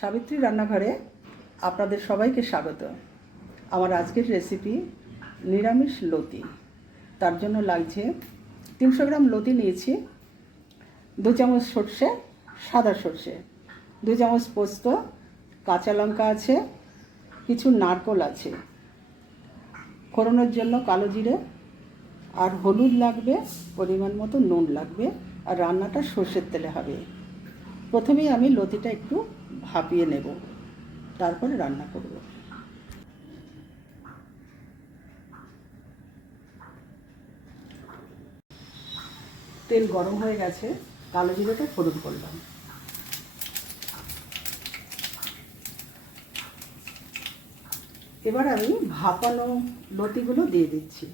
সাবিত্রী রান্নাঘরে আপনাদের সবাইকে স্বাগত। আমার আজকের রেসিপি নিরামিষ লতি। তার জন্য লাগছে 300 গ্রাম লতি নিয়েছি, 2 চামচ সর্ষে, সাদা সর্ষে, 2 চামচ পোস্ত, কাঁচা লঙ্কা আছে, কিছু নারকোল আছে, ফোড়নের জন্য কালো জিরে আর হলুদ লাগবে, পরিমাণ মতো নুন লাগবে, আর রান্নাটা সর্ষের তেলে হবে। প্রথমেই আমি লতিটা একটু ভাপিয়ে নেব, তারপরে রান্না করব। তেল গরম হয়ে গেছে, কালো জিরেটা ফোড়ন করলাম। এবার আমি ভাপানো লতিগুলো দিয়ে দিচ্ছি।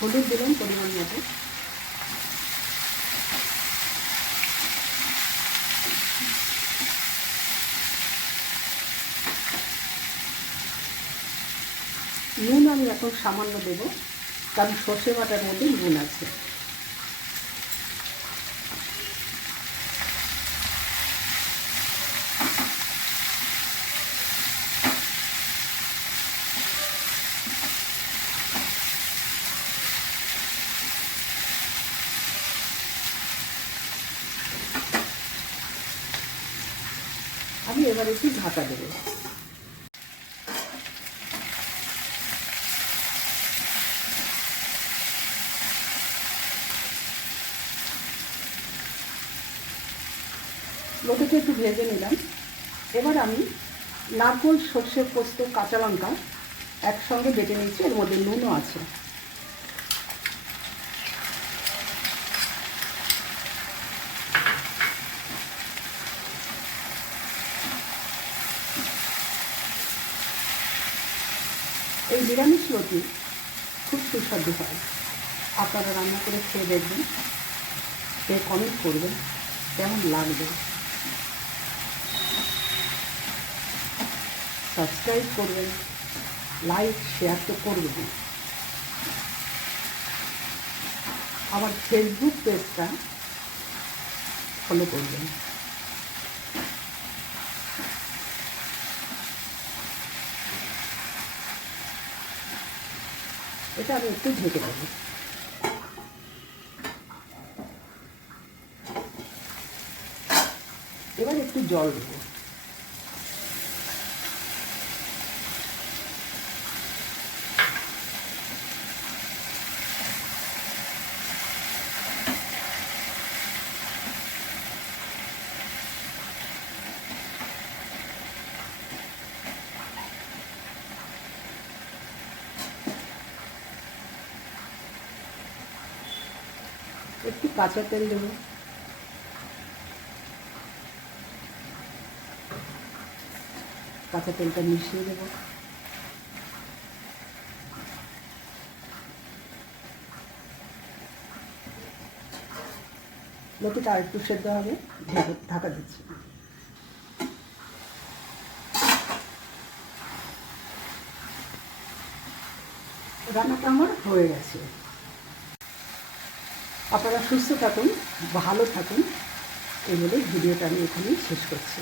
হলুদ দিলাম পরিমাণ মতো, নুন আমি এখন সামান্য দেব, কারণ সর্ষে বাটার মধ্যে নুন আছে। আমি এবার একটু ঢাকা দেবো। লতিটা একটু ভেজে নিলাম। এবার আমি নারকোল, সর্ষে, পোস্ত, কাঁচা লঙ্কা একসঙ্গে বেটে নিয়েছি, এর মধ্যে নুনও আছে। এই নিরামিষ লতি খুব সুস্বাদু হয়। আপনারা রান্না করে খেয়ে দেখবেন, খেয়ে কমেন্ট করবেন কেমন লাগবে। সাবস্ক্রাইব করবেন, লাইক শেয়ার তো করবেন। আমার ফেসবুক পেজটা ফলো করবেন। এটা আমি একটু ঢেকে দেবো। এবার একটু জল দেবো। একটু কাঁচা তেল দেবো। কাঁচা তেলটা মিশিয়ে দেবো। লতিটা আর একটু সেদ্ধ হবে, ঢাকা দিচ্ছি। রান্নাটা আমার হয়ে গেছে। আপনারা সুস্থ থাকুন, ভালো থাকুন, এই বলে ভিডিওটা আমি এখানেই শেষ করছি।